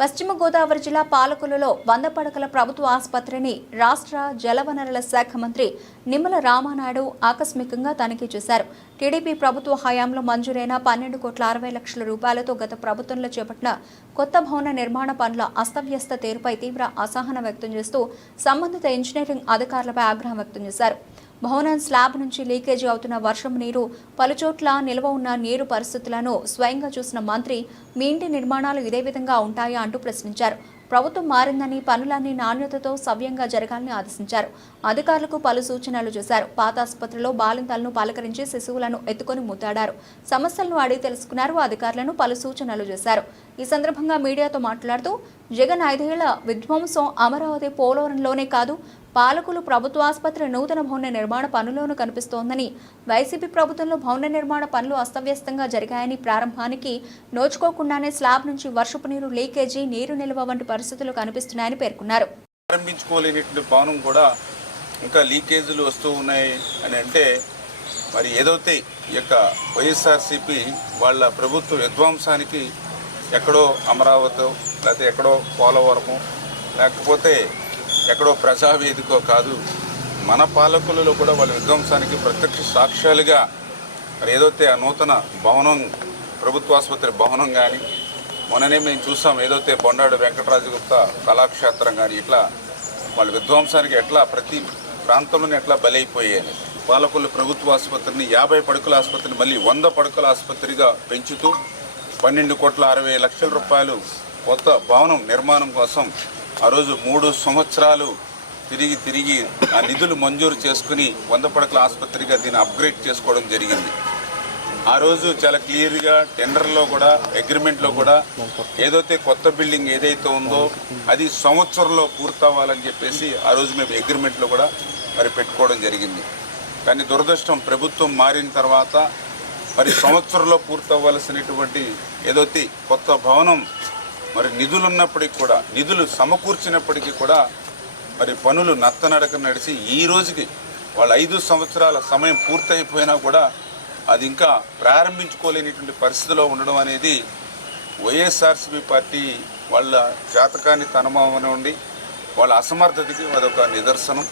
పశ్చిమ గోదావరి జిల్లా పాలకులలో వంద పడకల ప్రభుత్వ ఆసుపత్రిని రాష్ట్ర జలవనరుల శాఖ మంత్రి నిమ్మల రామానాయుడు ఆకస్మికంగా తనిఖీ చేశారు. టీడీపీ ప్రభుత్వ హయాంలో మంజూరైన పన్నెండు కోట్ల అరవై లక్షల రూపాయలతో గత ప్రభుత్వంలో చేపట్టిన కొత్త భవన నిర్మాణ పనుల అస్తవ్యస్త తీరుపై తీవ్ర అసహనం వ్యక్తం చేస్తూ సంబంధిత ఇంజనీరింగ్ అధికారులపై ఆగ్రహం వ్యక్తం చేశారు. భవనం స్లాబ్ నుంచి లీకేజ్ అవుతున్న వర్షం నీరు పలుచోట్ల నిల్వ ఉన్న నీరు పరిస్థితులను స్వయంగా చూసిన మంత్రి మీ ఇంటి నిర్మాణాలు ఇదే విధంగా ఉంటాయా? అంటూ ప్రశ్నించారు. ప్రభుత్వం మారిందని పనులన్నీ నాణ్యతతో సవ్యంగా జరగాలని ఆదేశించారు. అధికారులకు పలు సూచనలు చేశారు. పాత ఆసుపత్రిలో బాలింతలను పలకరించి శిశువులను ఎత్తుకొని ముద్దాడారు. సమస్యలను అడిగి తెలుసుకున్నారు అధికారులను పలు సూచనలు చేశారు. ఈ సందర్భంగా మీడియాతో మాట్లాడుతూ జగన్ ఐదేళ్ళ విధ్వంసం అమరావతి పోలవరంలోనే కాదు పాలకులు ప్రభుత్వ ఆసుపత్రి నూతన భవన నిర్మాణ పనుల్లోనూ కనిపిస్తోందని వైసీపీ ప్రభుత్వంలో భవన నిర్మాణ పనులు అస్తవ్యస్తంగా జరిగాయని ప్రారంభానికి నోచుకోకుండానే స్లాబ్ నుంచి వర్షపు నీరు లీకేజీ నీరు నిల్వ వంటి పరిస్థితులు కనిపిస్తున్నాయని పేర్కొన్నారు. ప్రారంభించుకోలేనటువంటి భవనం కూడా ఇంకా లీకేజీలు వస్తూ ఉన్నాయి అని అంటే మరి ఏదైతే ఈ యొక్క వైఎస్ఆర్సీపీ వాళ్ళ ప్రభుత్వ విధ్వంసానికి ఎక్కడో అమరావతి లేకపోతే ఎక్కడో పోలవరము లేకపోతే ఎక్కడో ప్రజావేదికో కాదు మన పాలకులలో కూడా వాళ్ళ విధ్వంసానికి ప్రత్యక్ష సాక్ష్యాలుగా మరి ఏదైతే ఆ నూతన భవనం ప్రభుత్వాసుపత్రి భవనం కానీ మొన్ననే మేము చూసాం ఏదైతే బొండాడు వెంకటరాజగుప్త కళాక్షేత్రం కానీ ఇట్లా వాళ్ళ విధ్వంసానికి ఎట్లా ప్రతి ప్రాంతంలోనే ఎట్లా బలైపోయాయి పాలకులు ప్రభుత్వ ఆసుపత్రిని యాభై పడుకుల ఆసుపత్రిని మళ్ళీ వంద పడుకల ఆసుపత్రిగా పెంచుతూ పన్నెండు కోట్ల అరవై లక్షల రూపాయలు కొత్త భవనం నిర్మాణం కోసం ఆ రోజు మూడు సంవత్సరాలు తిరిగి తిరిగి ఆ నిధులు మంజూరు చేసుకుని వంద పడకల ఆసుపత్రిగా దీన్ని అప్గ్రేడ్ చేసుకోవడం జరిగింది. ఆ రోజు చాలా క్లియర్గా టెండర్లో కూడా అగ్రిమెంట్లో కూడా ఏదైతే కొత్త బిల్డింగ్ ఏదైతే ఉందో అది సంవత్సరంలో పూర్తవ్వాలని చెప్పేసి ఆ రోజు మేము అగ్రిమెంట్లో కూడా మరి పెట్టుకోవడం జరిగింది. కానీ దురదృష్టం ప్రభుత్వం మారిన తర్వాత మరి సంవత్సరంలో పూర్తవ్వాల్సినటువంటి ఏదైతే కొత్త భవనం మరి నిధులు ఉన్నప్పటికీ కూడా నిధులు సమకూర్చినప్పటికీ కూడా మరి పనులు నత్తనడక నడిచి ఈ రోజుకి వాళ్ళ ఐదు సంవత్సరాల సమయం పూర్తయిపోయినా కూడా అది ఇంకా ప్రారంభించుకోలేనిటువంటి పరిస్థితిలో ఉండడం అనేది వైఎస్ఆర్సీపీ పార్టీ వాళ్ళ జాతకాన్ని తనమని ఉండి వాళ్ళ అసమర్థతకి అదొక నిదర్శనం.